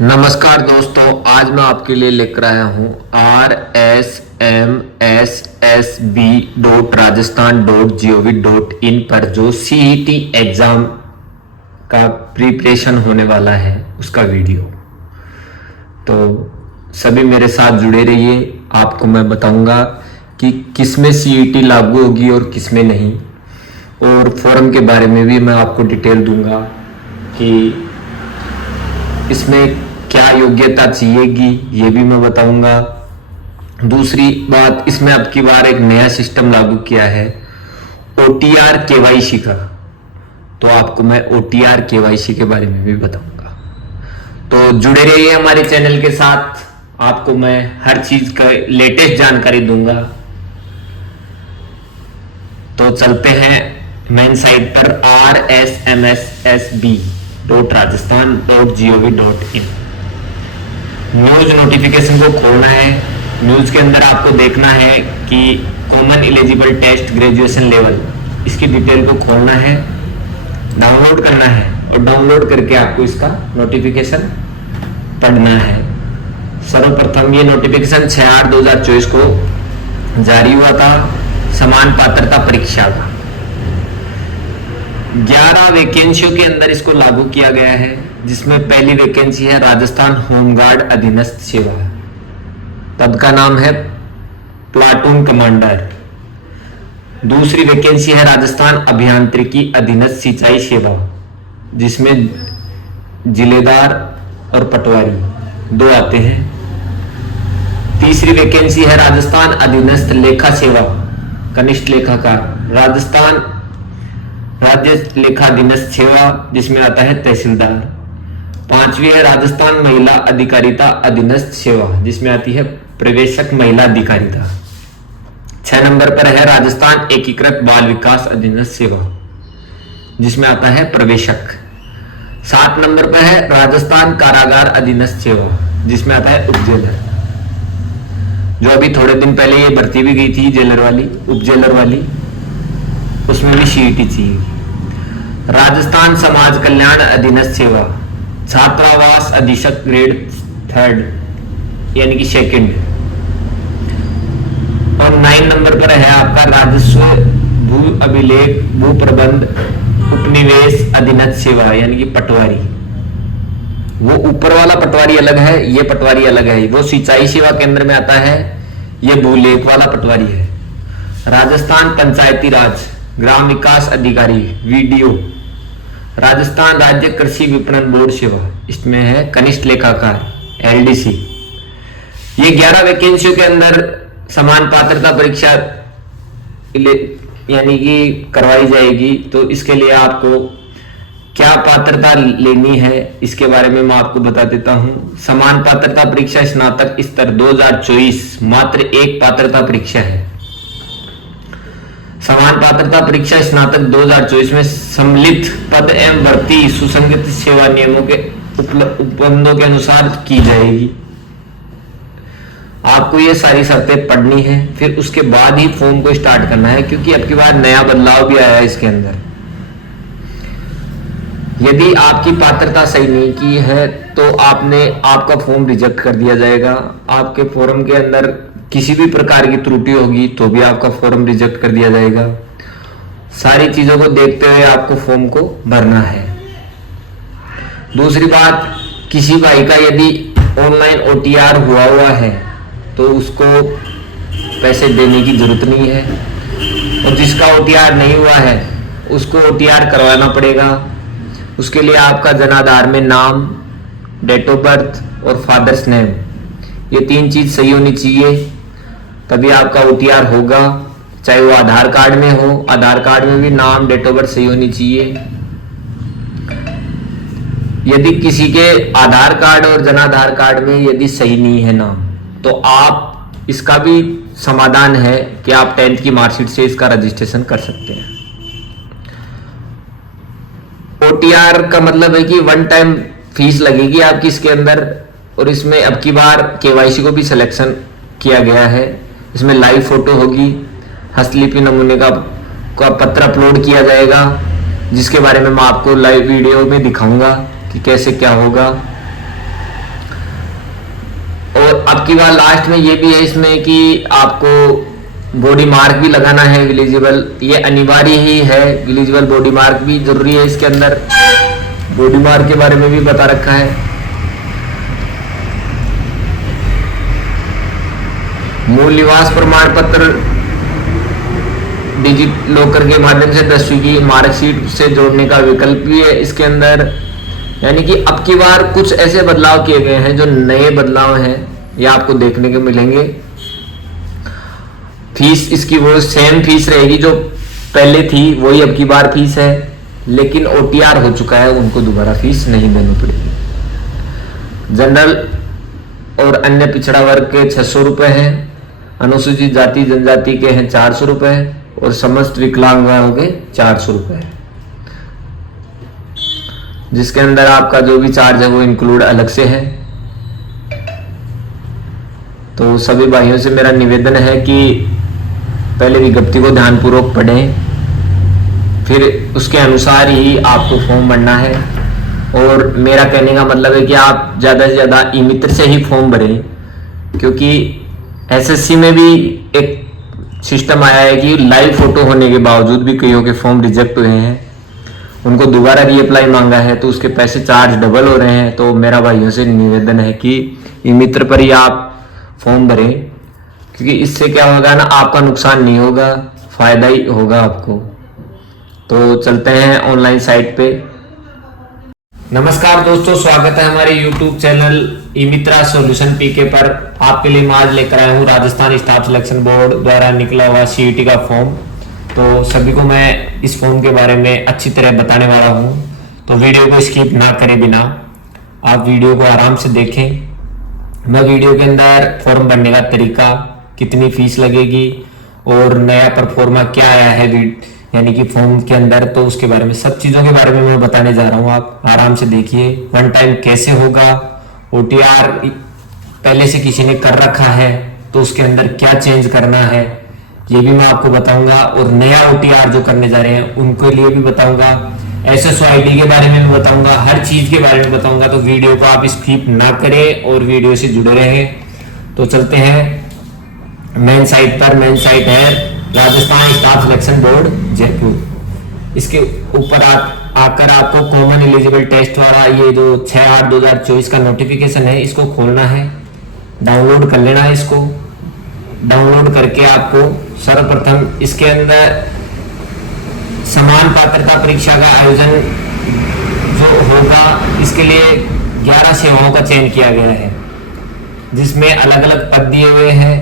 नमस्कार दोस्तों, आज मैं आपके लिए लेकर आया हूँ rsmssb.rajasthan.gov.in पर जो CET एग्ज़ाम का प्रिपरेशन होने वाला है उसका वीडियो। तो सभी मेरे साथ जुड़े रहिए। आपको मैं बताऊंगा कि किसमें CET लागू होगी और किसमें नहीं, और फॉर्म के बारे में भी मैं आपको डिटेल दूंगा कि इसमें क्या योग्यता चाहिएगी, ये भी मैं बताऊंगा। दूसरी बात, इसमें अब की बार एक नया सिस्टम लागू किया है OTR KYC का, तो आपको मैं OTR KYC के बारे में भी बताऊंगा। तो जुड़े रहिए हमारे चैनल के साथ, आपको मैं हर चीज का लेटेस्ट जानकारी दूंगा। तो चलते हैं मेन साइट पर rsmssb.rajasthan.gov.in। न्यूज नोटिफिकेशन को खोलना है। न्यूज के अंदर आपको देखना है कि common eligible test graduation level, इसकी डिटेल को खोलना है, डाउनलोड करना है और डाउनलोड करके आपको इसका नोटिफिकेशन पढ़ना है। सर्वप्रथम ये नोटिफिकेशन 6/8/2024 को जारी हुआ था समान पात्रता परीक्षा का। 11 वैकेंसियों के अंदर इसको लागू किया गया है, जिसमें पहली वैकेंसी है राजस्थान होमगार्ड अधीनस्थ सेवा, पद का नाम है प्लाटून कमांडर। दूसरी वैकेंसी है राजस्थान अभियांत्रिकी अधीनस्थ सिंचाई सेवा, जिसमें जिलेदार और पटवारी 2 आते हैं। तीसरी वैकेंसी है राजस्थान अधीनस्थ लेखा सेवा कनिष्ठ लेखाकार, राजस्थान राज्य लेखा अधीनस्थ सेवा, जिसमें आता है तहसीलदार। 5वीं है राजस्थान महिला अधिकारिता अधीनस्थ सेवा, जिसमें आती है प्रवेशक महिला अधिकारिता। 6 नंबर पर है राजस्थान एकीकृत बाल विकास अधीनस्थ सेवा, जिसमें आता है प्रवेशक। 7 नंबर पर है राजस्थान कारागार अधीनस्थ सेवा, जिसमें आता है उपजेलर, जो अभी थोड़े दिन पहले ये भर्ती भी गई थी जेलर वाली, उपजेलर वाली, उसमें भी CET चाहिए। राजस्थान समाज कल्याण अधीनस्थ सेवा, छात्रावास अधीक्षक ग्रेड 3 यानी कि 2nd। और 9 नंबर पर है आपका राजस्व भू अभिलेख भू प्रबंध उपनिवेश अधीनस्थ सेवा, यानी कि पटवारी। वो ऊपर वाला पटवारी अलग है, ये पटवारी अलग है। वो सिंचाई सेवा केंद्र में आता है, ये भूलेख वाला पटवारी है। राजस्थान पंचायती राज ग्राम विकास अधिकारी VDO, राजस्थान राज्य कृषि विपणन बोर्ड सेवा, इसमें है कनिष्ठ लेखाकार LDC। ये 11 वैकेंसियों के अंदर समान पात्रता परीक्षा यानी कि करवाई जाएगी। तो इसके लिए आपको क्या पात्रता लेनी है, इसके बारे में मैं आपको बता देता हूं। समान पात्रता परीक्षा स्नातक स्तर 2024 मात्र एक पात्रता परीक्षा है। समान पात्रता परीक्षा स्नातक 2024 में सम्मिलित पद एवं भर्ती सुसंगत सेवा नियमों के उपबंधों के अनुसार की जाएगी। आपको ये सारी शर्तें पढ़नी है, फिर उसके बाद ही फॉर्म को स्टार्ट करना है, क्योंकि अब की बार नया बदलाव भी आया है इसके अंदर। यदि आपकी पात्रता सही नहीं की है तो आपका फॉर्म रिजेक्ट कर दिया जाएगा। आपके फॉर्म के अंदर किसी भी प्रकार की त्रुटि होगी तो भी आपका फॉर्म रिजेक्ट कर दिया जाएगा। सारी चीजों को देखते हुए आपको फॉर्म को भरना है। दूसरी बात, किसी भाई का यदि ऑनलाइन OTR हुआ है तो उसको पैसे देने की जरूरत नहीं है, और जिसका OTR नहीं हुआ है उसको OTR करवाना पड़ेगा। उसके लिए आपका जनाधार में नाम, डेट ऑफ बर्थ और फादर्स नेम, ये 3 चीज सही होनी चाहिए, तभी आपका OTR होगा। चाहे वो आधार कार्ड में हो, आधार कार्ड में भी नाम, डेट ऑफ बर्थ सही होनी चाहिए। यदि किसी के आधार कार्ड और जनाधार कार्ड में यदि सही नहीं है नाम, तो आप इसका भी समाधान है कि आप 10th की मार्कशीट से इसका रजिस्ट्रेशन कर सकते हैं। OTR का मतलब है कि 1 टाइम फीस लगेगी आपकी इसके अंदर, और इसमें अब की बार KYC को भी सिलेक्शन किया गया है। इसमें लाइव फोटो होगी, हस्तलिपि नमूने का पत्र अपलोड किया जाएगा, जिसके बारे में मैं आपको लाइव वीडियो में दिखाऊंगा कि कैसे क्या होगा। आपकी बार लास्ट में ये भी है इसमें कि आपको बॉडी मार्क भी लगाना है विजिबल, ये अनिवार्य ही है, विजिबल बॉडी मार्क भी जरूरी है। इसके अंदर बॉडी मार्क के बारे में भी बता रखा है। मूल निवास प्रमाण पत्र डिजिट लॉकर के माध्यम से 10वीं की मार्कशीट से जोड़ने का विकल्प भी है इसके अंदर। यानी कि अब की बार कुछ ऐसे बदलाव किए गए हैं जो नए बदलाव हैं, ये आपको देखने को मिलेंगे। फीस इसकी वो सेम फीस रहेगी जो पहले थी, वही अब की बार फीस है, लेकिन ओटीआर हो चुका है, उनको दोबारा फीस नहीं देनी पड़ेगी। जनरल और अन्य पिछड़ा वर्ग के 600 रुपए हैं, अनुसूचित जाति जनजाति के हैं 400 रुपए, और समस्त विकलांग हो गए 400 रुपए, जिसके अंदर आपका जो भी चार्ज है वो इंक्लूड अलग से है। तो सभी भाइयों से मेरा निवेदन है कि पहले विज्ञप्ति को ध्यानपूर्वक पढ़ें, फिर उसके अनुसार ही आपको फॉर्म भरना है। और मेरा कहने का मतलब है कि आप ज़्यादा से ज़्यादा ई मित्र से ही फॉर्म भरें, क्योंकि एसएससी में भी एक सिस्टम आया है कि लाइव फोटो होने के बावजूद भी कईयों के फॉर्म रिजेक्ट हुए हैं, उनको दोबारा रीअप्लाई मांगा है, तो उसके पैसे चार्ज डबल हो रहे हैं। तो मेरा भाइयों से निवेदन है कि ई मित्र पर ही आप फॉर्म भरें, क्योंकि इससे क्या होगा ना, आपका नुकसान नहीं होगा, फायदा ही होगा आपको। तो चलते हैं ऑनलाइन साइट पे। नमस्कार दोस्तों, स्वागत है हमारे YouTube चैनल ई मित्रा सॉल्यूशन पीके पर। आपके लिए मैं आज लेकर आया हूँ राजस्थान स्टाफ सिलेक्शन बोर्ड द्वारा निकला हुआ सीईटी का फॉर्म। तो सभी को मैं इस फॉर्म के बारे में अच्छी तरह बताने वाला हूँ, तो वीडियो को स्किप ना करे बिना आप वीडियो को आराम से देखें। मैं वीडियो के अंदर फॉर्म भरने का तरीका, कितनी फीस लगेगी और नया परफॉर्मा क्या आया है यानी कि फॉर्म के अंदर, तो उसके बारे में, सब चीज़ों के बारे में मैं बताने जा रहा हूँ। आप आराम से देखिए। वन टाइम कैसे होगा, ओटीआर पहले से किसी ने कर रखा है तो उसके अंदर क्या चेंज करना है ये भी मैं आपको बताऊंगा, और नया ओटीआर जो करने जा रहे हैं उनके लिए भी बताऊंगा। SSOID के बारे में भी बताऊंगा, हर चीज़ के बारे में बताऊंगा। तो वीडियो को आप स्किप ना करें और वीडियो से जुड़े रहें। तो चलते हैं मेन साइट पर। मेन साइट है Rajasthan staff selection board Jaipur. इसके ऊपर आकर आपको कॉमन एलिजिबल टेस्ट वाला ये जो 6/8/2024 का नोटिफिकेशन है, इसको खोलना है, डाउनलोड कर लेना है। इसको डाउनलोड करके आपको सर्वप्रथम इसके अंदर समान पात्रता परीक्षा का आयोजन जो होगा, इसके लिए 11 सेवाओं का चयन किया गया है, जिसमें अलग अलग पद दिए हुए हैं।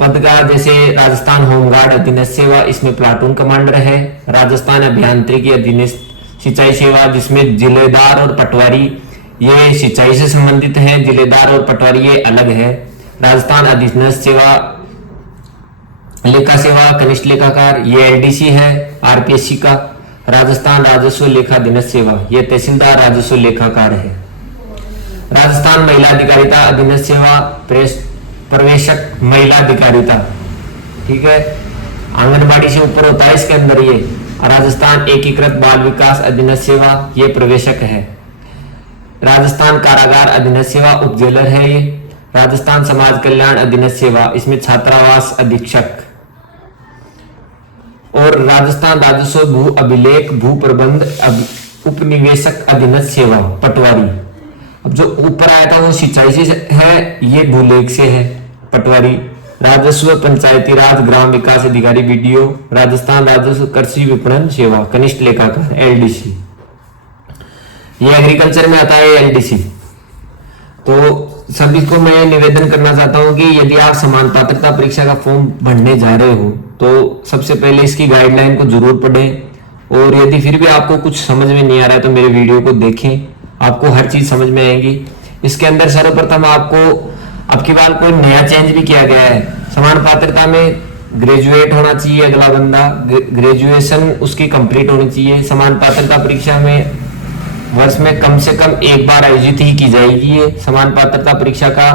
पद का जैसे राजस्थान होमगार्ड अधीनस्थ सेवा, इसमें प्लाटून कमांडर है। राजस्थान अभियांत्रिकी अधीनस्थ सिंचाई सेवा, जिसमें जिलेदार और पटवारी, ये सिंचाई से संबंधित है, जिलेदार और पटवारी ये अलग है। राजस्थान अधीनस्थ सेवा लेखा सेवा कनिष्ठ लेखाकार, ये LDC है RPSC का। राजस्थान राजस्व लेखा अधीनस्थ सेवा, ये तहसीलदार राजस्व लेखाकार है। राजस्थान महिला अधिकारिता अधीनस्थ सेवा, प्रवेशक महिला अधिकारिता, ठीक है, आंगनबाड़ी से ऊपर होता है इसके अंदर ये। राजस्थान एकीकृत बाल विकास अधीनस्थ सेवा, ये प्रवेशक है। राजस्थान कारागार अधीनस्थ सेवा उपजेलर है ये। राजस्थान समाज कल्याण अधीनस्थ सेवा, इसमें छात्रावास अधीक्षक। और राजस्थान राजस्व भू अभिलेख भू प्रबंध उपनिवेशक अधीनस्थ सेवा पटवारी। अब जो ऊपर आया था वो सिंचाई से है, ये भूलेख से है पटवारी। राजस्व पंचायती राज ग्राम विकास अधिकारी BDO। राजस्थान राजस्व कृषि विपणन सेवा कनिष्ठ लेखाकार LDC, ये एग्रीकल्चर में आता है LDC। तो सभी को मैं निवेदन करना चाहता हूं कि यदि आप समान पात्रता परीक्षा का फॉर्म भरने जा रहे हो तो सबसे पहले इसकी गाइडलाइन को जरूर पढ़ें, और यदि फिर भी आपको कुछ समझ में नहीं आ रहा है तो मेरे वीडियो को देखें, आपको हर चीज समझ में आएगी। इसके अंदर सर्वप्रथम आपको अब की बार कोई नया चेंज भी किया गया है। समान पात्रता में ग्रेजुएट होना चाहिए अगला बंदा, ग्रेजुएशन उसकी कंप्लीट होनी चाहिए। समान पात्रता परीक्षा में वर्ष में कम से कम एक बार आयोजित ही की जाएगी। ये समान पात्रता परीक्षा का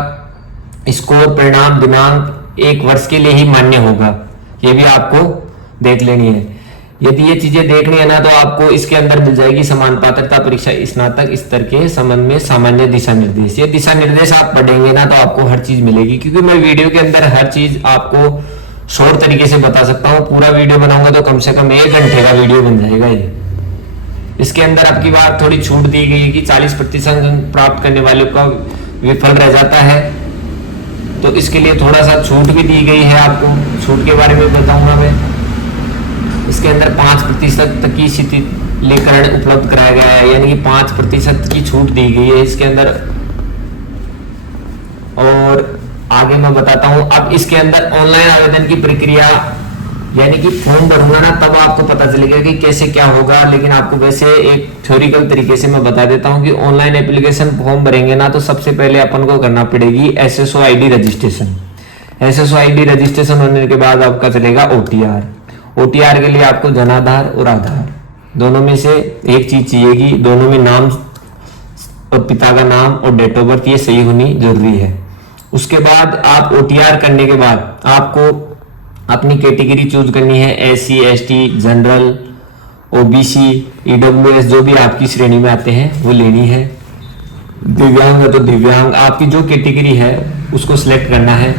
स्कोर, परिणाम, दिनांक 1 वर्ष के लिए ही मान्य होगा, ये भी आपको देख लेनी है। यदि ये चीजें देखनी है ना तो आपको इसके अंदर मिल जाएगी समान पात्रता परीक्षा स्नातक स्तर के संबंध में सामान्य दिशा निर्देश। ये दिशा निर्देश आप पढ़ेंगे ना तो आपको हर चीज मिलेगी, क्योंकि मैं वीडियो के अंदर हर चीज आपको शॉर्ट तरीके से बता सकता हूँ। पूरा वीडियो बनाऊंगा तो कम से कम 1 घंटे का वीडियो बन जाएगा ये। इसके अंदर आपकी बार थोड़ी छूट दी गई है कि 40% अंक प्राप्त करने वालों का विफल रह जाता है, तो इसके लिए थोड़ा सा छूट भी दी गई है। आपको छूट के बारे में बताऊंगा मैं। इसके अंदर 5% तक की शीतलीकरण उपलब्ध कराया गया है, यानी कि 5% की छूट दी गई है इसके अंदर। और आगे मैं बताता हूं। अब इसके अंदर ऑनलाइन आवेदन की प्रक्रिया, यानी कि फॉर्म भरूंगा ना तब आपको पता चलेगा कि कैसे क्या होगा, लेकिन आपको वैसे एक थ्योरिकल तरीके से मैं बता देता हूं कि ऑनलाइन एप्लीकेशन फॉर्म भरेंगे ना तो सबसे पहले अपन को करना पड़ेगी SSO ID registration. SSO ID registration होने के बाद आपका चलेगा OTR के लिए आपको जनाधार और आधार दोनों में से एक चीज चाहिएगी। दोनों में नाम और पिता का नाम और डेट ऑफ बर्थ ये सही होनी जरूरी है। उसके बाद आप OTR करने के बाद आपको अपनी कैटेगरी चूज करनी है। SC ST general OBC EWS जो भी आपकी श्रेणी में आते हैं वो लेनी है। दिव्यांग है तो दिव्यांग, आपकी जो कैटेगरी है उसको सिलेक्ट करना है।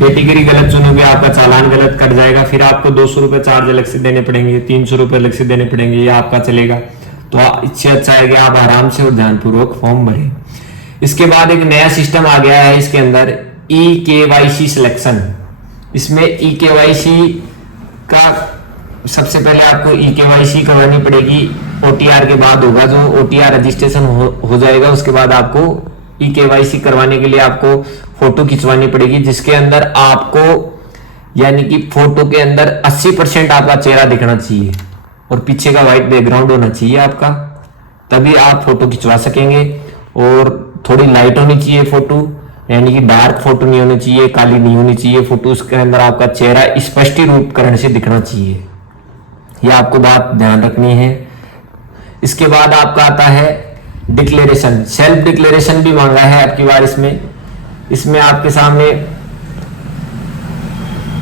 कैटेगरी गलत चुनोगे आपका चालान गलत कट जाएगा, फिर आपको 200 रुपए चार्ज अलग से देने पड़ेंगे, 300 रुपए अलग से देने पड़ेंगे, ये आपका चलेगा। तो इससे अच्छा है कि आप आराम से और ध्यानपूर्वक फॉर्म भरें। इसके बाद एक नया सिस्टम आ गया है इसके अंदर eKYC सिलेक्शन। इसमें eKYC का सबसे पहले आपको eKYC करवानी पड़ेगी, OTR के बाद होगा। जो OTR रजिस्ट्रेशन हो जाएगा उसके बाद आपको eKYC करवाने के लिए आपको फोटो खिंचवानी पड़ेगी, जिसके अंदर आपको यानी कि फोटो के अंदर 80% आपका चेहरा दिखना चाहिए और पीछे का व्हाइट बैकग्राउंड होना चाहिए आपका, तभी आप फोटो खिंचवा सकेंगे। और थोड़ी लाइट होनी चाहिए फोटो, यानी कि डार्क फोटो नहीं होनी चाहिए, काली नहीं होनी चाहिए फोटो। उसके अंदर आपका चेहरा स्पष्ट रूपकरण से दिखना चाहिए, यह आपको बात ध्यान रखनी है। इसके बाद आपका आता है डिक्लेरेशन। सेल्फ डिक्लेरेशन भी मांगा है आपकी बार इसमें आपके सामने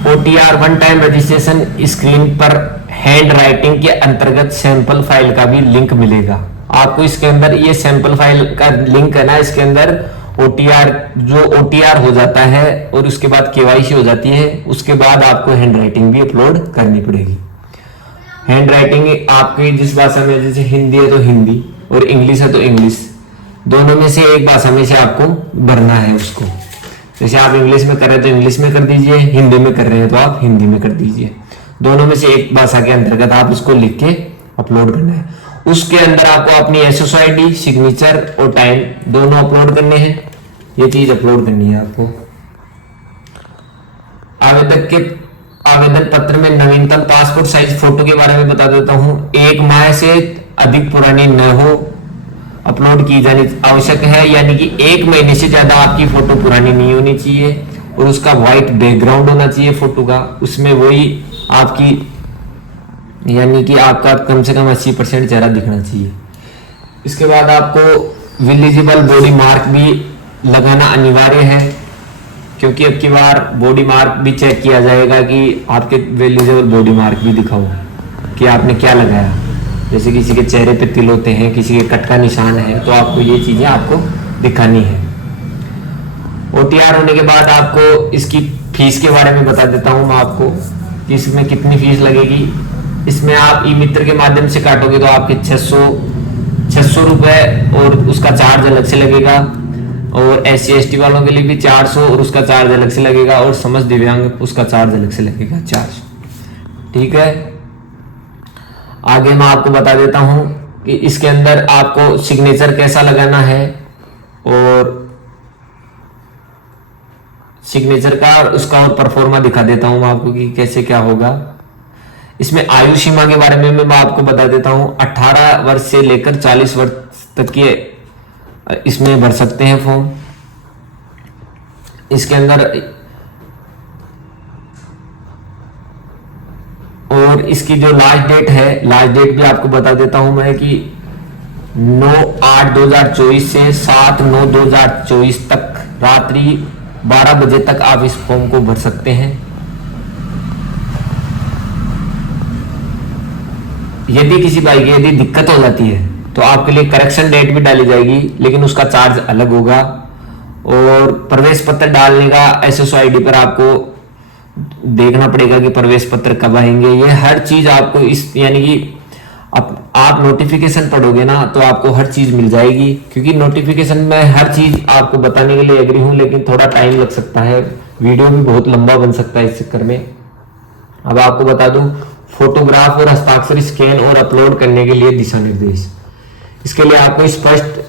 OTR one time registration screen पर हैंड राइटिंग के अंतर्गत सैंपल फाइल का भी लिंक मिलेगा आपको। इसके अंदर ये सैंपल फाइल का लिंक है ना, इसके अंदर OTR हो जाता है और उसके बाद KYC हो जाती है। उसके बाद आपको हैंड राइटिंग भी अपलोड करनी पड़ेगी। हैंड राइटिंग आपकी जिस भाषा में, जैसे हिंदी है तो हिंदी और इंग्लिश है तो इंग्लिश, दोनों में से एक भाषा में से आपको भरना है उसको। जैसे आप इंग्लिश में कर रहे हैं तो इंग्लिश में कर दीजिए, हिंदी में कर रहे हैं तो आप हिंदी में कर दीजिए। दोनों में से एक भाषा के अंतर्गत आप उसको लिख के अपलोड करना है। उसके अंदर आपको अपनी SSO ID, सिग्नेचर और टाइम दोनों अपलोड करने हैं। ये चीज अपलोड करनी है आपको। आवेदक के आवेदन पत्र में नवीनतम पासपोर्ट साइज फोटो के बारे में बता देता हूं। 1 माह से अधिक पुरानी न हो, अपलोड की जानी आवश्यक है, यानी कि 1 महीने से ज्यादा आपकी फोटो पुरानी नहीं होनी चाहिए और उसका व्हाइट बैकग्राउंड होना चाहिए फोटो का। उसमें वही आपकी यानी कि आपका कम से कम 80% चेहरा दिखना चाहिए। इसके बाद आपको विजिबल बॉडी मार्क भी लगाना अनिवार्य है, क्योंकि अब की बार बॉडी मार्क भी चेक किया जाएगा कि आपके विजिबल बॉडी मार्क भी दिखाओ कि आपने क्या लगाया। जैसे किसी के चेहरे पे तिल होते हैं, किसी के कट का निशान है, तो आपको ये चीजें आपको दिखानी है। OTR होने के बाद आपको इसकी फीस के बारे में बता देता हूं मैं आपको कि इसमें कितनी फीस लगेगी। इसमें आप ई-मित्र के माध्यम से काटोगे तो आपके 600 रुपए और उसका चार्ज अलग से लगेगा, और SC ST वालों के लिए भी 400 और उसका चार्ज अलग से लगेगा, और समस्त दिव्यांग उसका चार्ज अलग से लगेगा चार्ज। ठीक है, आगे मैं आपको बता देता हूं कि इसके अंदर आपको सिग्नेचर कैसा लगाना है और सिग्नेचर का उसका और परफॉर्मा दिखा देता हूं मैं आपको कि कैसे क्या होगा। इसमें आयु सीमा के बारे में मैं आपको बता देता हूं। 18 वर्ष से लेकर 40 वर्ष तक के इसमें भर सकते हैं फॉर्म। इसके अंदर और इसकी जो लास्ट डेट है, लास्ट डेट भी आपको बता देता हूं मैं कि 9/8/2024 से 7/9/2024 तक रात्रि 12 बजे तक आप इस फॉर्म को भर सकते हैं। यदि किसी भाई की यदि दिक्कत हो जाती है तो आपके लिए करेक्शन डेट भी डाली जाएगी, लेकिन उसका चार्ज अलग होगा। और प्रवेश पत्र डालने का SSID पर आपको देखना पड़ेगा कि प्रवेश पत्र कब आएंगे। ये हर चीज आपको इस यानी कि आप नोटिफिकेशन पढ़ोगे ना तो आपको हर चीज मिल जाएगी, क्योंकि नोटिफिकेशन में हर चीज आपको बताने के लिए एग्री हूं, लेकिन थोड़ा टाइम लग सकता है, वीडियो भी बहुत लंबा बन सकता है इस चक्कर में। अब आपको बता दूं, फोटोग्राफ और हस्ताक्षर स्कैन और अपलोड करने के लिए दिशा निर्देश। इसके लिए आपको स्पष्ट,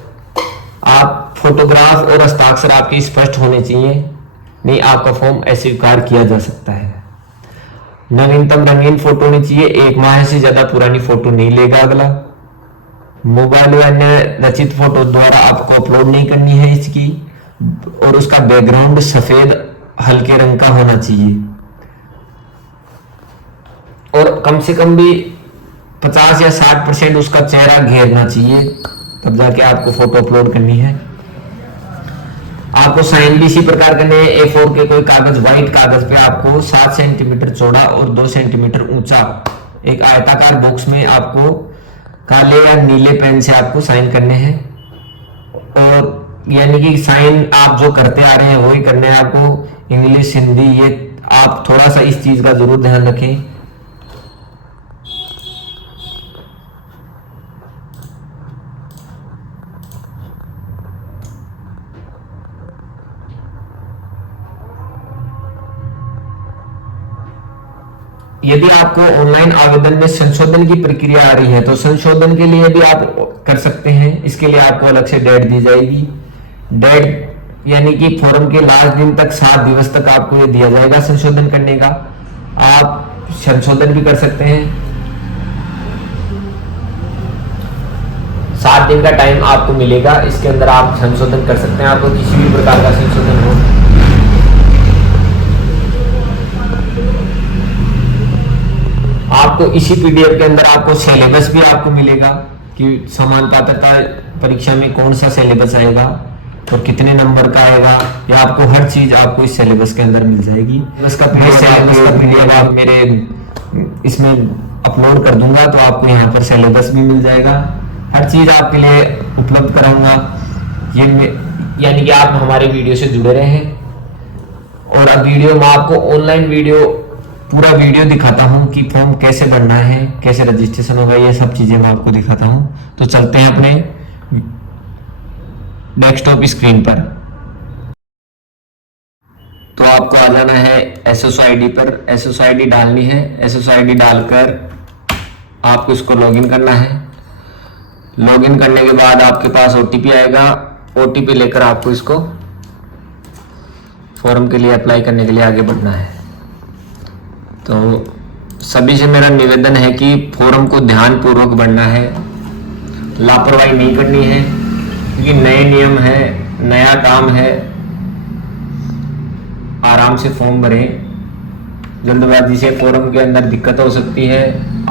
आप फोटोग्राफ और हस्ताक्षर आपकी स्पष्ट होने चाहिए, नहीं आपका फॉर्म अस्वीकार किया जा सकता है। नवीनतम रंगीन फोटो होनी चाहिए, 1 माह से ज्यादा पुरानी फोटो नहीं लेगा अगला। मोबाइल या अन्य रचित फोटो द्वारा आपको अपलोड नहीं करनी है इसकी, और उसका बैकग्राउंड सफेद हल्के रंग का होना चाहिए, और कम से कम भी 50 या 60% उसका चेहरा घेरना चाहिए, तब जाके आपको फोटो अपलोड करनी है। आपको साइन भी इसी प्रकार करने हैं। A4 के कोई कागज, व्हाइट कागज पे आपको 7 सेंटीमीटर चौड़ा और 2 सेंटीमीटर ऊंचा एक आयताकार बॉक्स में आपको काले या नीले पेन से आपको साइन करने हैं। और यानी कि साइन आप जो करते आ रहे हैं वही करने हैं आपको। इंग्लिश, हिंदी, ये आप थोड़ा सा इस चीज का जरूर ध्यान रखें। यदि आपको ऑनलाइन आवेदन में संशोधन की प्रक्रिया आ रही है तो संशोधन के लिए भी आप कर सकते हैं। इसके लिए आपको अलग से डेट दी जाएगी। डेट यानी कि फॉर्म के लास्ट दिन तक 7 दिवस तक आपको ये दिया जाएगा संशोधन करने का। आप संशोधन भी कर सकते हैं। 7 दिन का टाइम आपको मिलेगा, इसके अंदर आप संशोधन कर सकते हैं। आपको किसी भी प्रकार का संशोधन हो, आपको इसी PDF के अंदर आपको सिलेबस भी आपको मिलेगा कि समान पात्रता परीक्षा में कौन सा सिलेबस आएगा और कितने नंबर का आएगा, या आपको हर चीज आपको इस सिलेबस के अंदर मिल जाएगी। इसका PDF आप मेरे इसमें अपलोड कर दूंगा तो आपको यहाँ पर सिलेबस भी मिल जाएगा। हर चीज आपके लिए उपलब्ध कराऊंगा। ये यानी कि आप हमारे वीडियो से जुड़े रहे हैं। और अब वीडियो में आपको ऑनलाइन वीडियो, पूरा वीडियो दिखाता हूं कि फॉर्म कैसे भरना है, कैसे रजिस्ट्रेशन होगा, ये सब चीजें मैं आपको दिखाता हूं। तो चलते हैं अपने डेस्कटॉप स्क्रीन पर। तो आपको आ जाना है SSID पर। SSID डालनी है। SSID डालकर आपको इसको लॉगिन करना है। लॉगिन करने के बाद आपके पास OTP आएगा। OTP लेकर आपको इसको फॉर्म के लिए अप्लाई करने के लिए आगे बढ़ना है। तो सभी से मेरा निवेदन है कि फॉर्म को ध्यान पूर्वक भरना है, लापरवाही नहीं करनी है, क्योंकि नए नियम है, नया काम है। आराम से फॉर्म भरें। जल्दबाजी से फॉर्म के अंदर दिक्कत हो सकती है,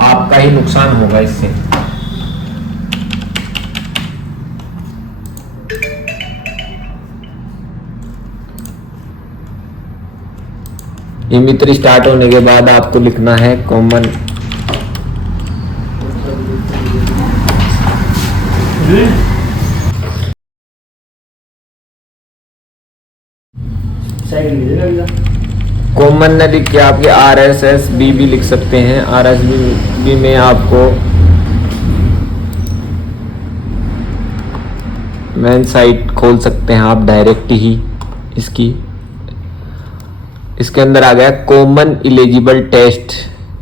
आपका ही नुकसान होगा इससे। ये मित्र स्टार्ट होने के बाद आपको लिखना है कॉमन। कॉमन न लिख के आपके RSSB भी लिख सकते हैं। RSSB में आपको मेन साइट खोल सकते हैं आप डायरेक्ट ही इसकी। इसके अंदर आ गया common eligible test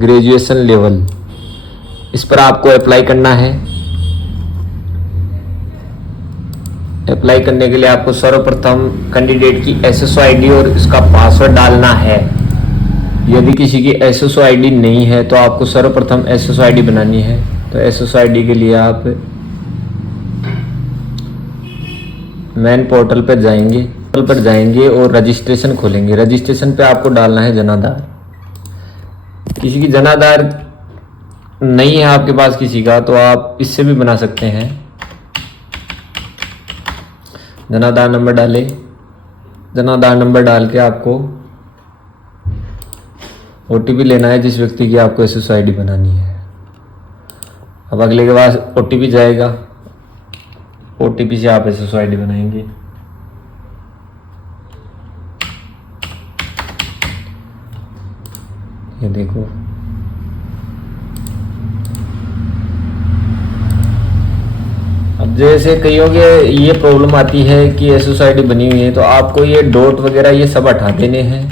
graduation level. इस पर आपको अप्लाई करना है। अप्लाई करने के लिए आपको सर्वप्रथम कैंडिडेट की SSID और इसका पासवर्ड डालना है। यदि किसी की SSID नहीं है तो आपको सर्वप्रथम SSID बनानी है। तो SSID के लिए आप मेन पोर्टल पर जाएंगे और रजिस्ट्रेशन खोलेंगे। रजिस्ट्रेशन पे आपको डालना है जनाधार। किसी की जनाधार नहीं है आपके पास किसी का तो आप इससे भी बना सकते हैं। जनाधार नंबर डालें। जनाधार नंबर डाल के आपको OTP लेना है जिस व्यक्ति की आपको SSID बनानी है। अब अगले के पास OTP जाएगा, OTP से आप SSO ID बनाएंगे। ये देखो, अब जैसे कईयों के ये प्रॉब्लम आती है कि SSO ID बनी हुई है तो आपको ये डॉट वगैरह ये सब हटा देने हैं,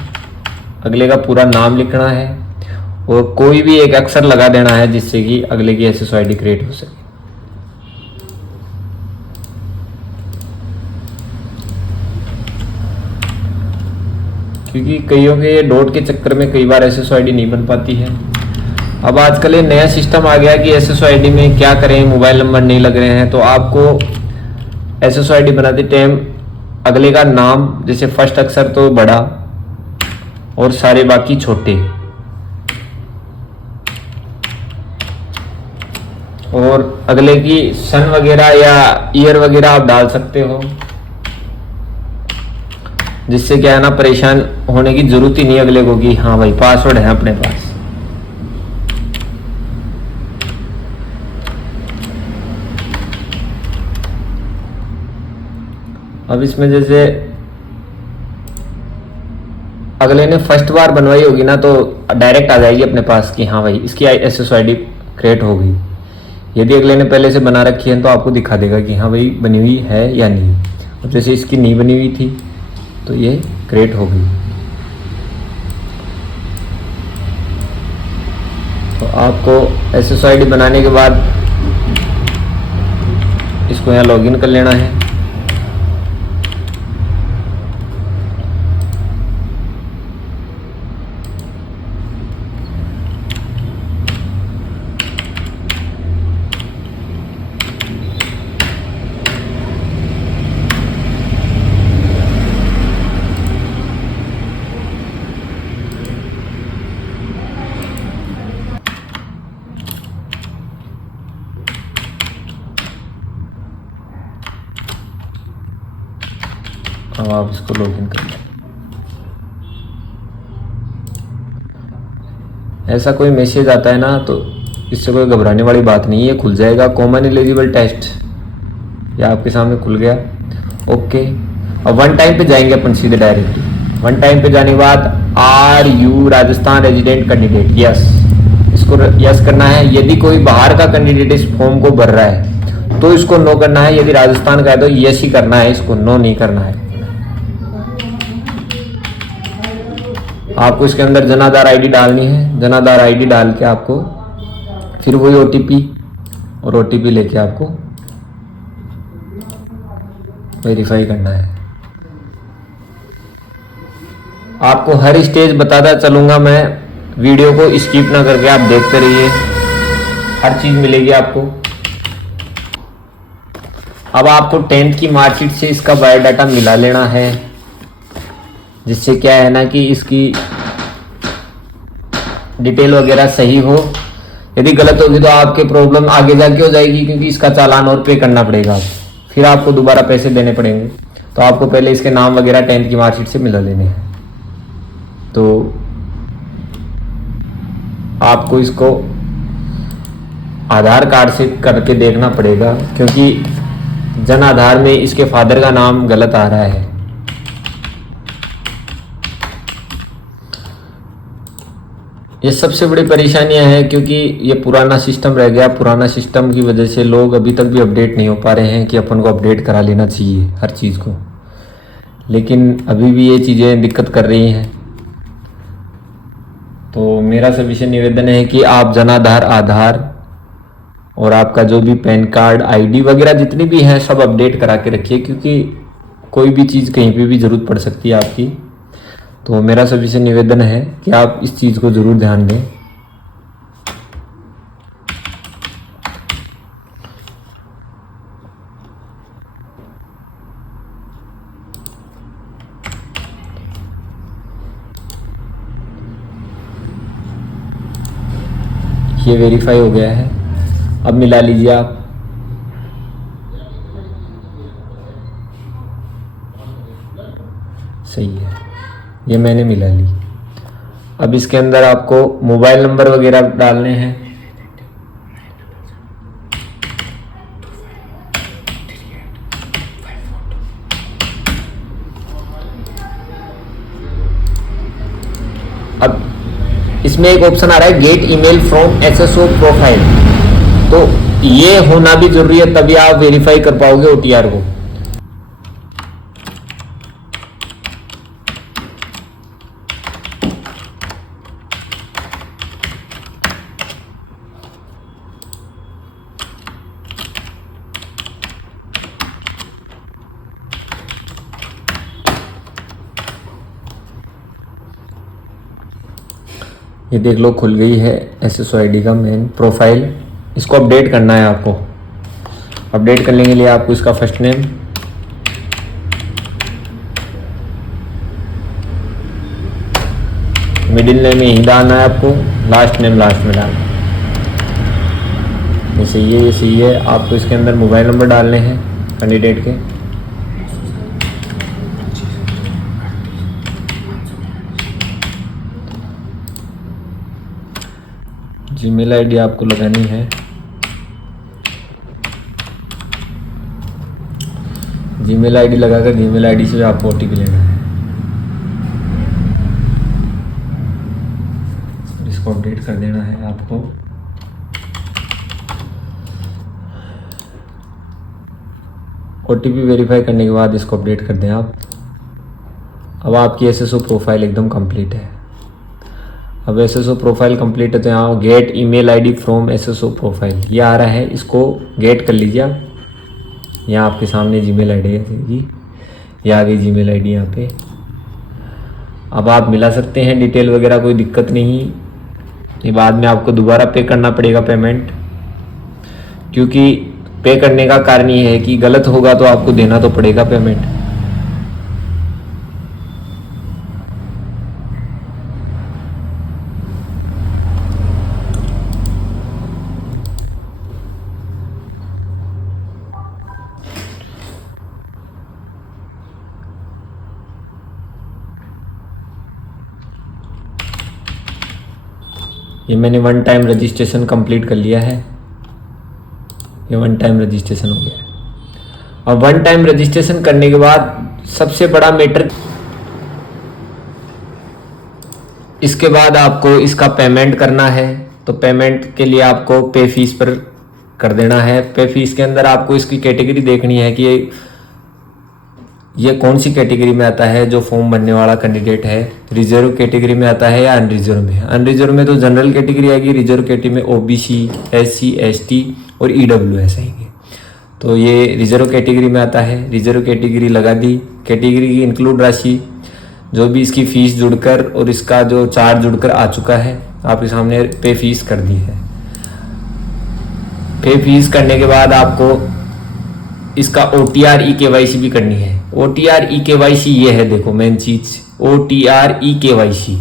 अगले का पूरा नाम लिखना है और कोई भी एक अक्षर लगा देना है जिससे कि अगले की SSO ID क्रिएट हो सके। क्योंकि कईयों के डॉट के चक्कर में कई बार SSO ID नहीं बन पाती है। अब आजकल ये नया सिस्टम आ गया कि SSO ID में क्या करें, मोबाइल नंबर नहीं लग रहे हैं तो आपको SSO ID बनाते टाइम अगले का नाम, जैसे फर्स्ट अक्षर तो बड़ा और सारे बाकी छोटे, और अगले की सन वगैरह या ईयर वगैरह आप डाल सकते हो, जिससे क्या है ना, परेशान होने की जरूरत ही नहीं अगले को कि हाँ भाई पासवर्ड है अपने पास। अब इसमें जैसे अगले ने फर्स्ट बार बनवाई होगी ना तो डायरेक्ट आ जाएगी अपने पास कि हाँ भाई इसकी SSO ID क्रिएट हो गई। यदि अगले ने पहले से बना रखी है तो आपको दिखा देगा कि हाँ भाई बनी हुई है या नहीं। अब जैसे इसकी नहीं बनी हुई थी तो ये क्रिएट हो गई। तो आपको SSO ID बनाने के बाद इसको यहाँ लॉगिन कर लेना है। अब आप इसको लॉगिन कर लें। ऐसा कोई मैसेज आता है ना तो इससे कोई घबराने वाली बात नहीं है, खुल जाएगा कॉमन एलिजिबल टेस्ट, या आपके सामने खुल गया। ओके, अब वन टाइम पे जाएंगे अपन सीधे डायरेक्टली। वन टाइम पे जाने के बाद are you Rajasthan resident candidate, yes, इसको यस करना है। यदि कोई बाहर का कैंडिडेट इस फॉर्म को भर रहा है तो इसको नो करना है, यदि राजस्थान का है तो यस ही करना है, इसको नो नहीं करना है। आपको इसके अंदर जनाधार आईडी डालनी है, जनाधार आईडी डाल के आपको फिर वही OTP और OTP लेके आपको वेरीफाई करना है। आपको हर स्टेज बताता चलूंगा मैं, वीडियो को स्किप ना करके आप देखते रहिए, हर चीज मिलेगी आपको। अब आपको 10th की मार्कशीट से इसका बायोडाटा मिला लेना है, जिससे क्या है ना कि इसकी डिटेल वगैरह सही हो। यदि गलत होगी तो आपके प्रॉब्लम आगे जाके हो जाएगी, क्योंकि इसका चालान और पे करना पड़ेगा, फिर आपको दोबारा पैसे देने पड़ेंगे। तो आपको पहले इसके नाम वगैरह 10th की मार्कशीट से मिला लेने हैं। तो आपको इसको आधार कार्ड से करके देखना पड़ेगा, क्योंकि जन आधार में इसके फादर का नाम गलत आ रहा है। ये सबसे बड़ी परेशानियां हैं, क्योंकि ये पुराना सिस्टम रह गया। पुराना सिस्टम की वजह से लोग अभी तक भी अपडेट नहीं हो पा रहे हैं कि अपन को अपडेट करा लेना चाहिए हर चीज़ को, लेकिन अभी भी ये चीज़ें दिक्कत कर रही हैं। तो मेरा सभी से निवेदन है कि आप जनाधार, आधार और आपका जो भी पैन कार्ड, ID वगैरह जितनी भी हैं सब अपडेट करा के रखिए, क्योंकि कोई भी चीज़ कहीं पे भी ज़रूरत पड़ सकती है आपकी। तो मेरा सभी से निवेदन है कि आप इस चीज़ को ज़रूर ध्यान दें। ये वेरीफाई हो गया है, अब मिला लीजिए आप। सही है, ये मैंने मिला ली। अब इसके अंदर आपको मोबाइल नंबर वगैरह डालने हैं। अब इसमें एक ऑप्शन आ रहा है gate email from SSO profile, तो ये होना भी जरूरी है, तभी आप वेरीफाई कर पाओगे ओटीआर को। ये देख लो खुल गई है एसएसओ आईडी का मेन प्रोफाइल। इसको अपडेट करना है आपको। अपडेट करने के लिए आपको इसका फर्स्ट नेम, मिडिल नेम यही डालना है आपको, लास्ट नेम लास्ट में डालना है। ये सही है, ये सही है। आपको इसके अंदर मोबाइल नंबर डालने हैं कैंडिडेट के। जीमेल आईडी आपको लगानी है। जीमेल आईडी लगाकर जीमेल आईडी से आपको ओटीपी लेना है। इसको अपडेट कर देना है आपको। ओटीपी वेरीफाई करने के बाद इसको अपडेट कर दें आप। अब आपकी एसएसओ प्रोफाइल एकदम कंप्लीट है। अब एसएसओ प्रोफाइल कंप्लीट है तो यहाँ gate email ID from SSO profile ये आ रहा है, इसको गेट कर लीजिए आप। यहाँ आपके सामने जीमेल आईडी है जी, ये आ गई जीमेल आईडी यहाँ पे। अब आप मिला सकते हैं डिटेल वगैरह, कोई दिक्कत नहीं। ये बाद में आपको दोबारा पे करना पड़ेगा पेमेंट, क्योंकि पे करने का कारण ये है कि गलत होगा तो आपको देना तो पड़ेगा पेमेंट। ये मैंने वन टाइम रजिस्ट्रेशन कंप्लीट कर लिया है। ये वन टाइम रजिस्ट्रेशन हो गया है। और वन टाइम रजिस्ट्रेशन करने के बाद सबसे बड़ा मैटर, इसके बाद आपको इसका पेमेंट करना है। तो पेमेंट के लिए आपको पे फीस पर कर देना है। पे फीस के अंदर आपको इसकी कैटेगरी देखनी है कि ये कौन सी कैटेगरी में आता है। जो फॉर्म भरने वाला कैंडिडेट है रिजर्व कैटेगरी में आता है या अनरिजर्व में। अनरिजर्व में तो जनरल कैटेगरी आएगी, रिजर्व कैटेगरी में ओबीसी, एससी, एसटी और ईडब्ल्यूएस आएंगे। तो ये रिजर्व कैटेगरी में आता है। रिजर्व कैटेगरी लगा दी। कैटेगरी की इंक्लूड राशि जो भी इसकी फीस जुड़कर और इसका जो चार्ज जुड़कर आ चुका है आपके सामने पे फीस कर दी है। पे फीस करने के बाद आपको इसका OTR EKYC भी करनी है। OTR EKYC ये है, देखो मेन चीज OTR EKYC।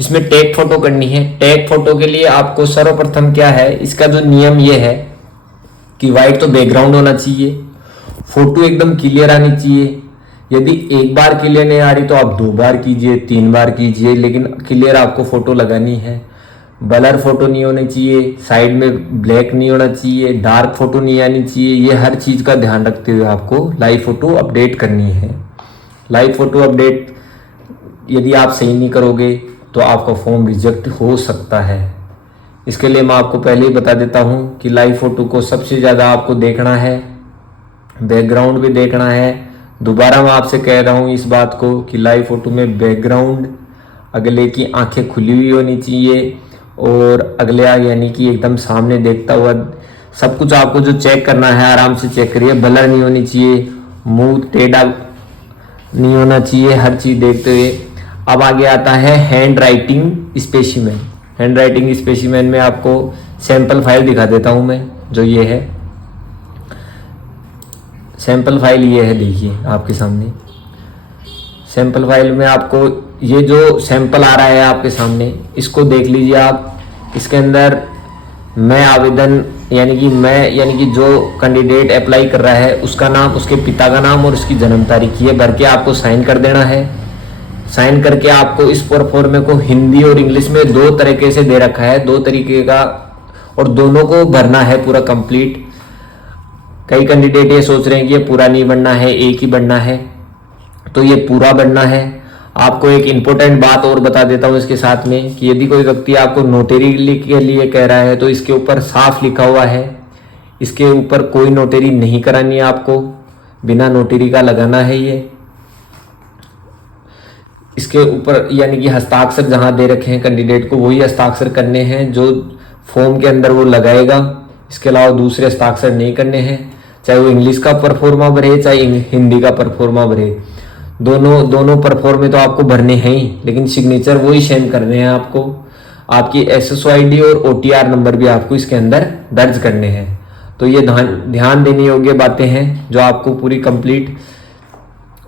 इसमें टैग फोटो करनी है। टैग फोटो के लिए आपको सर्वप्रथम क्या है, इसका जो नियम ये है कि व्हाइट तो बैकग्राउंड होना चाहिए, फोटो एकदम क्लियर आनी चाहिए। यदि एक बार क्लियर नहीं आ रही तो आप 2 बार कीजिए, 3 बार कीजिए, लेकिन क्लियर आपको फोटो लगानी है। ब्लर फोटो नहीं होनी चाहिए, साइड में ब्लैक नहीं होना चाहिए, डार्क फोटो नहीं आनी चाहिए। ये हर चीज का ध्यान रखते हुए आपको लाइव फोटो अपडेट करनी है। लाइव फोटो अपडेट यदि आप सही नहीं करोगे तो आपका फॉर्म रिजेक्ट हो सकता है। इसके लिए मैं आपको पहले ही बता देता हूं कि लाइव फोटो को सबसे ज़्यादा आपको देखना है, बैकग्राउंड भी देखना है। दोबारा मैं आपसे कह रहा हूं इस बात को कि लाइव फोटो में बैकग्राउंड अगले की आंखें खुली हुई होनी चाहिए और अगले यानी कि एकदम सामने देखता हुआ सब कुछ आपको जो चेक करना है आराम से चेक करिए। ब्लर नहीं होनी चाहिए, मुंह टेढ़ा नहीं होना चाहिए, हर चीज देखते हुए। अब आगे आता है hand writing specimen. Hand writing specimen में आपको सैंपल फाइल दिखा देता हूं मैं, जो ये है सैंपल फाइल। ये है, देखिए आपके सामने सैंपल फाइल में आपको ये जो सैंपल आ रहा है आपके सामने, इसको देख लीजिए आप। इसके अंदर मैं आवेदन यानी कि जो कैंडिडेट अप्लाई कर रहा है उसका नाम, उसके पिता का नाम और उसकी जन्म तारीख ये भर के आपको साइन कर देना है। साइन करके आपको इस फॉर्म को हिंदी और इंग्लिश में 2 तरीके से दे रखा है, 2 तरीके का, और दोनों को भरना है पूरा कंप्लीट। कई कैंडिडेट ये सोच रहे हैं कि ये पूरा नहीं बनना है, एक ही बनना है, तो ये पूरा बनना है। आपको एक इम्पोर्टेंट बात और बता देता हूँ इसके साथ में कि यदि कोई व्यक्ति आपको नोटरी के लिए कह रहा है तो इसके ऊपर साफ लिखा हुआ है, इसके ऊपर कोई नोटरी नहीं करानी है आपको, बिना नोटरी का लगाना है ये। इसके ऊपर यानी कि हस्ताक्षर जहां दे रखे हैं कैंडिडेट को वही हस्ताक्षर करने हैं जो फॉर्म के अंदर वो लगाएगा। इसके अलावा दूसरे हस्ताक्षर नहीं करने हैं, चाहे वो इंग्लिश का परफॉर्मा भरे चाहे हिंदी का परफॉर्मा भरे, दोनों परफॉर्मे तो आपको भरने हैं ही, लेकिन सिग्नेचर वही सेम करने हैं आपको। आपकी SSO-ID और OTR नंबर भी आपको इसके अंदर दर्ज करने हैं। तो ये ध्यान देने योग्य बातें हैं जो आपको पूरी कंप्लीट,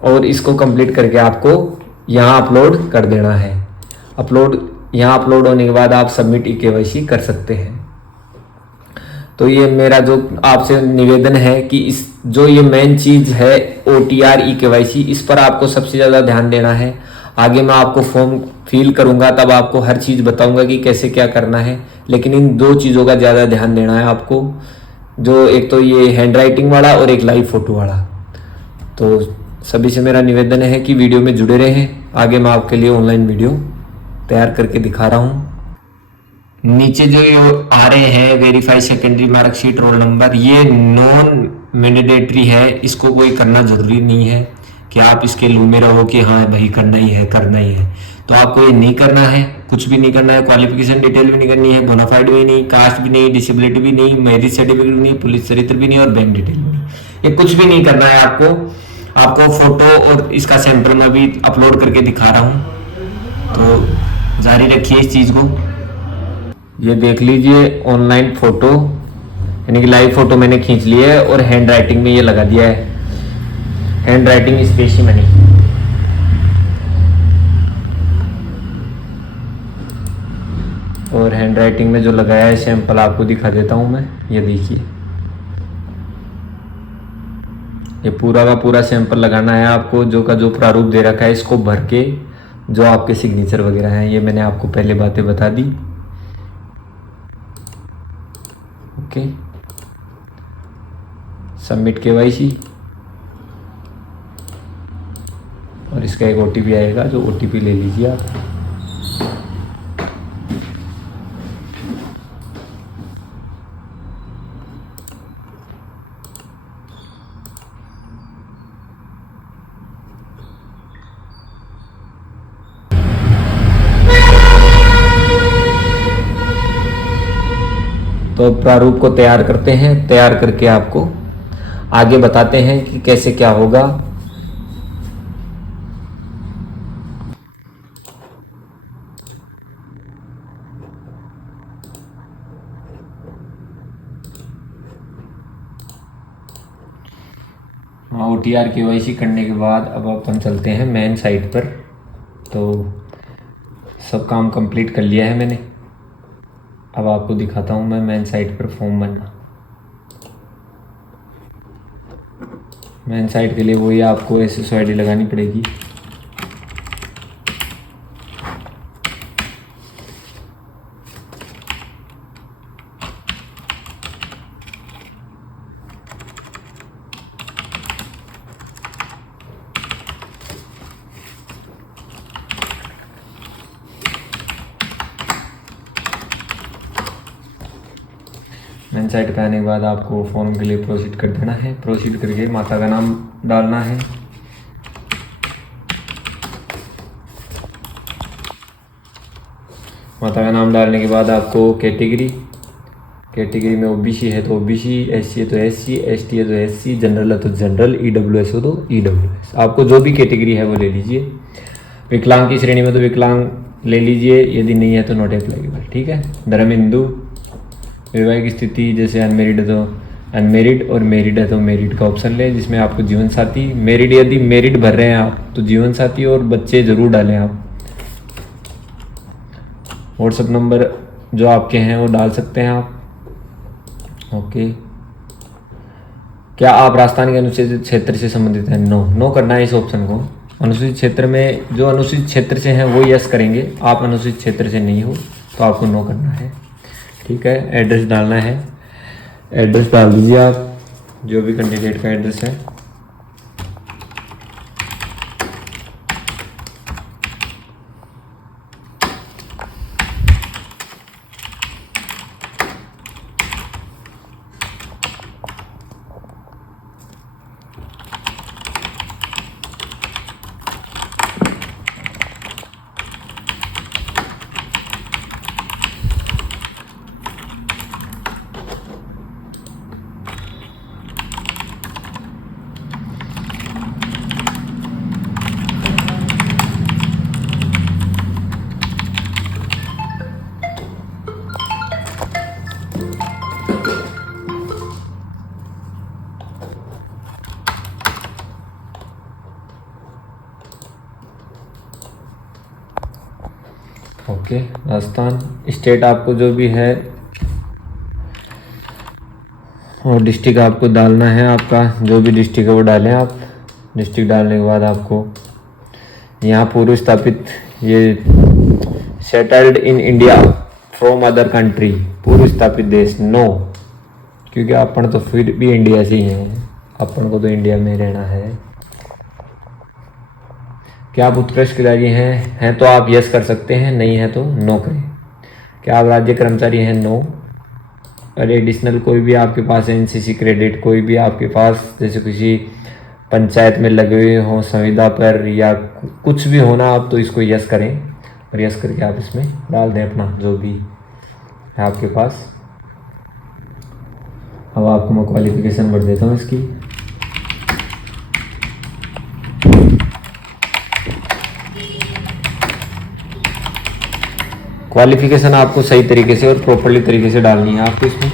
और इसको कंप्लीट करके आपको यहाँ अपलोड कर देना है। यहाँ अपलोड होने के बाद आप सबमिट eKYC कर सकते हैं। तो ये मेरा जो आपसे निवेदन है कि इस जो ये मेन चीज है OTR eKYC, इस पर आपको सबसे ज़्यादा ध्यान देना है। आगे मैं आपको फॉर्म फिल करूंगा तब आपको हर चीज़ बताऊंगा कि कैसे क्या करना है, लेकिन इन दो चीज़ों का ज़्यादा ध्यान देना है आपको, जो एक तो ये हैंड राइटिंग वाला और एक लाइव फोटो वाला। तो सभी से मेरा निवेदन है कि वीडियो में जुड़े रहें। आगे मैं आपके लिए ऑनलाइन वीडियो तैयार करके दिखा रहा हूँ। नीचे जो ये आ रहे हैं verify secondary marksheet roll number, ये नॉन मैंडेटरी है, इसको कोई करना जरूरी नहीं है कि आप इसके लू में रहो कि हाँ भाई करना ही है। तो आपको ये नहीं करना है, कुछ भी नहीं करना है। क्वालिफिकेशन डिटेल भी नहीं करनी है, बोनाफाइड भी नहीं, कास्ट भी नहीं, डिसेबिलिटी भी नहीं, मैरिज सर्टिफिकेट भी नहीं, पुलिस चरित्र भी नहीं और बैंक डिटेल भी नहीं, ये कुछ भी नहीं करना है आपको फोटो और इसका सैंपल मैं भी अपलोड करके दिखा रहा हूँ। तो जारी रखिए इस चीज़ को। ये देख लीजिए ऑनलाइन फोटो, यानी कि लाइव फोटो मैंने खींच लिया है और हैंड राइटिंग में ये लगा दिया है, हैंड राइटिंग स्पेसिमनी। और हैंड राइटिंग में जो लगाया है सैंपल आपको दिखा देता हूं मैं। ये देखिए, ये पूरा का पूरा सैंपल लगाना है आपको, जो का जो प्रारूप दे रखा है इसको भर के जो आपके सिग्नेचर वगैरह हैं, ये मैंने आपको पहले बातें बता दी। ओके, सबमिट KYC और इसका एक OTP आएगा, जो OTP ले लीजिए आप। तो प्रारूप को तैयार करते हैं, तैयार करके आपको आगे बताते हैं कि कैसे क्या होगा। OTR KYC करने के बाद अब अपन चलते हैं मेन साइट पर। तो सब काम कंप्लीट कर लिया है मैंने, अब आपको दिखाता हूँ मैं मेन साइट पर फॉर्म भरना। मेन साइट के लिए वही आपको SSO-ID लगानी पड़ेगी। मेन साइट पे आने के बाद आपको फॉर्म के लिए प्रोसीड कर देना है। प्रोसीड करके माता का नाम डालना है। माता का नाम डालने के बाद आपको कैटेगरी में OBC है तो OBC, SC है तो SC, ST है तो SC, जनरल है तो जनरल, EWS हो तो EWS। आपको जो भी कैटेगरी है वो ले लीजिए। विकलांग की श्रेणी में तो विकलांग ले लीजिए, यदि नहीं है तो नॉट एप्लीकेबल। ठीक है। धर्म हिंदू, वैवाहिक स्थिति जैसे अनमेरिड है तो अनमेरिड और मेरिड है तो मेरिड का ऑप्शन लें, जिसमें आपको जीवन साथी, मेरिड यदि मेरिड भर रहे हैं आप तो जीवन साथी और बच्चे जरूर डालें आप। व्हाट्सएप नंबर जो आपके हैं वो डाल सकते हैं आप। ओके, क्या आप राजस्थान के अनुसूचित क्षेत्र से संबंधित हैं? नो करना है इस ऑप्शन को। अनुसूचित क्षेत्र में जो अनुसूचित क्षेत्र से हैं वो यस करेंगे, आप अनुसूचित क्षेत्र से नहीं हो तो आपको नो करना है। ठीक है। एड्रेस डालना है, एड्रेस डाल दीजिए आप, जो भी कैंडिडेट का एड्रेस है। ओके, राजस्थान स्टेट आपको जो भी है और डिस्ट्रिक्ट आपको डालना है, आपका जो भी डिस्ट्रिक्ट है वो डालें आप। डिस्ट्रिक्ट डालने के बाद आपको यहाँ पूर्व स्थापित, ये settled in India from other country, पूर्व स्थापित देश, नो, क्योंकि अपन तो फिर भी इंडिया से ही हैं, अपन को तो इंडिया में रहना है। क्या आप उत्कृष्ट खिलाड़ी हैं तो आप यस कर सकते हैं, नहीं है तो नो करें। क्या आप राज्य कर्मचारी हैं, नो। और एडिशनल कोई भी आपके पास एनसीसी क्रेडिट, कोई भी आपके पास जैसे किसी पंचायत में लगे हुए हों संविदा पर या कुछ भी होना, आप तो इसको यस करें और यस करके आप इसमें डाल दें अपना जो भी है आपके पास। अब आपको मैं क्वालिफिकेशन बढ़ देता हूँ इसकी। क्वालिफिकेशन आपको सही तरीके से और प्रॉपरली तरीके से डालनी है आपको इसमें।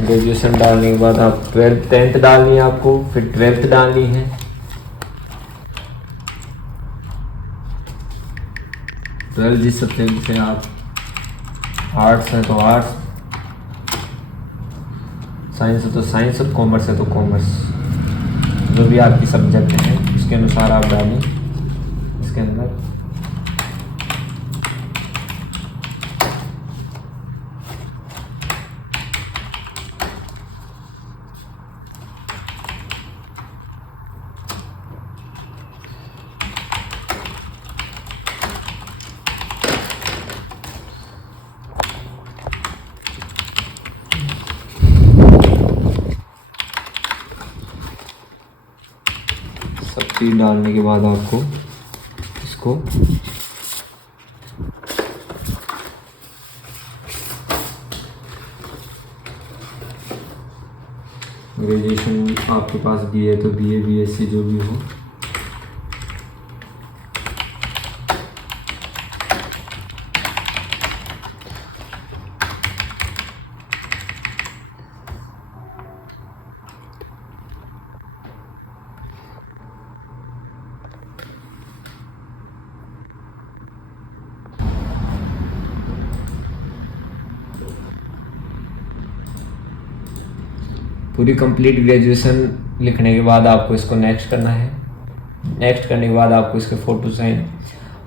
ग्रेजुएशन डालने के बाद आप 10th डालनी है आपको, फिर 12th डालनी है। 12 जिस सब्जेक्ट से आप आर्ट्स है तो आर्ट्स, साइंस है तो साइंस और कॉमर्स है तो कॉमर्स, जो भी आपकी सब्जेक्ट हैं उसके अनुसार आप डालें इसके अंदर। सब चीज़ डालने के बाद आपको इसको ग्रेजुएशन आपके पास बीए तो बीए, बीएससी जो भी हो, पूरी कंप्लीट ग्रेजुएशन लिखने के बाद आपको इसको नेक्स्ट करना है। नेक्स्ट करने के बाद आपको इसके फ़ोटो साइन,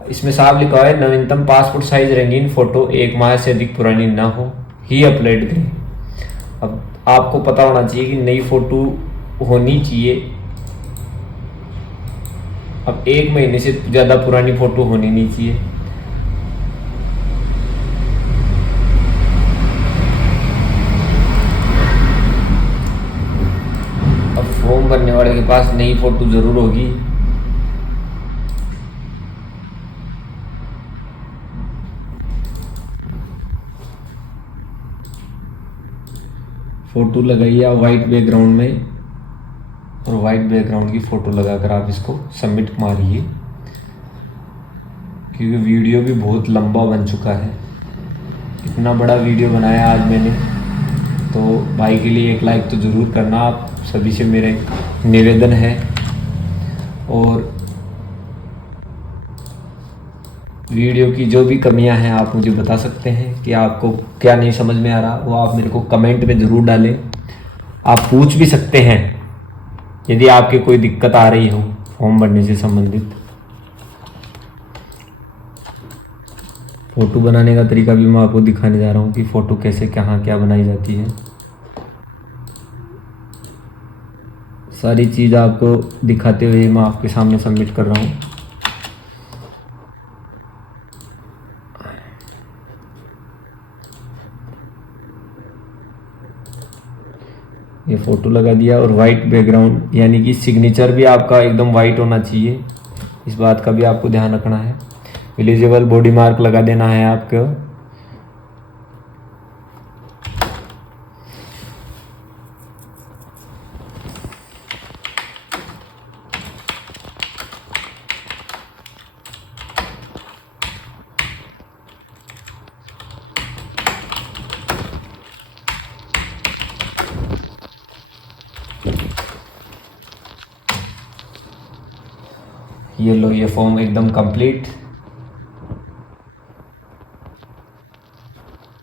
इसमें साफ लिखा है नवीनतम पासपोर्ट साइज रंगीन फ़ोटो 1 माह से अधिक पुरानी ना हो ही अपलोड करें। अब आपको पता होना चाहिए कि नई फ़ोटो होनी चाहिए। अब 1 महीने से ज़्यादा पुरानी फ़ोटो होनी नहीं चाहिए। फॉर्म भरने वाले के पास नई फोटो जरूर होगी। फोटो लगाइए वाइट बैकग्राउंड में और वाइट बैकग्राउंड की फोटो लगाकर आप इसको सबमिट मारिए, क्योंकि वीडियो भी बहुत लंबा बन चुका है। इतना बड़ा वीडियो बनाया आज मैंने, तो भाई के लिए एक लाइक तो ज़रूर करना। आप सभी से मेरा निवेदन है। और वीडियो की जो भी कमियां हैं आप मुझे बता सकते हैं कि आपको क्या नहीं समझ में आ रहा, वो आप मेरे को कमेंट में ज़रूर डालें। आप पूछ भी सकते हैं यदि आपके कोई दिक्कत आ रही हो फॉर्म भरने से संबंधित। फ़ोटो बनाने का तरीका भी मैं आपको दिखाने जा रहा हूँ कि फ़ोटो कैसे कहाँ क्या बनाई जाती है। सारी चीज़ आपको दिखाते हुए मैं आपके सामने सबमिट कर रहा हूँ। ये फ़ोटो लगा दिया और वाइट बैकग्राउंड, यानी कि सिग्नेचर भी आपका एकदम वाइट होना चाहिए। इस बात का भी आपको ध्यान रखना है। एलिजिबल बॉडी मार्क लगा देना है आपको। ये लो, ये फॉर्म एकदम कंप्लीट।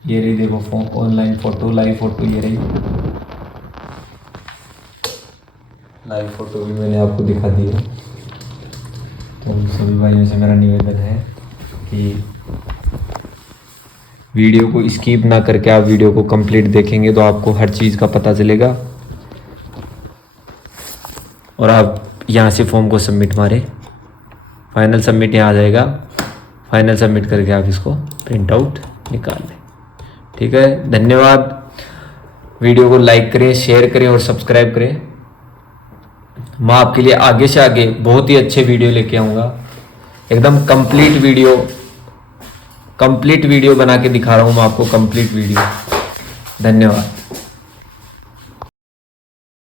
ये रही देखो form, online photo, live photo, ये रही लाइव फ़ोटो भी मैंने आपको दिखा दी है। तो सभी भाइयों से मेरा निवेदन है कि वीडियो को स्किप ना करके आप वीडियो को कंप्लीट देखेंगे तो आपको हर चीज़ का पता चलेगा। और आप यहाँ से फॉर्म को सबमिट मारें, फाइनल सबमिट यहाँ आ जाएगा। फाइनल सबमिट करके आप इसको प्रिंट आउट निकाल लें। ठीक है, धन्यवाद। वीडियो को लाइक करें, शेयर करें और सब्सक्राइब करें। मैं आपके लिए आगे से आगे बहुत ही अच्छे वीडियो लेके आऊँगा। एकदम कंप्लीट वीडियो बना के दिखा रहा हूँ मैं आपको, कंप्लीट वीडियो। धन्यवाद।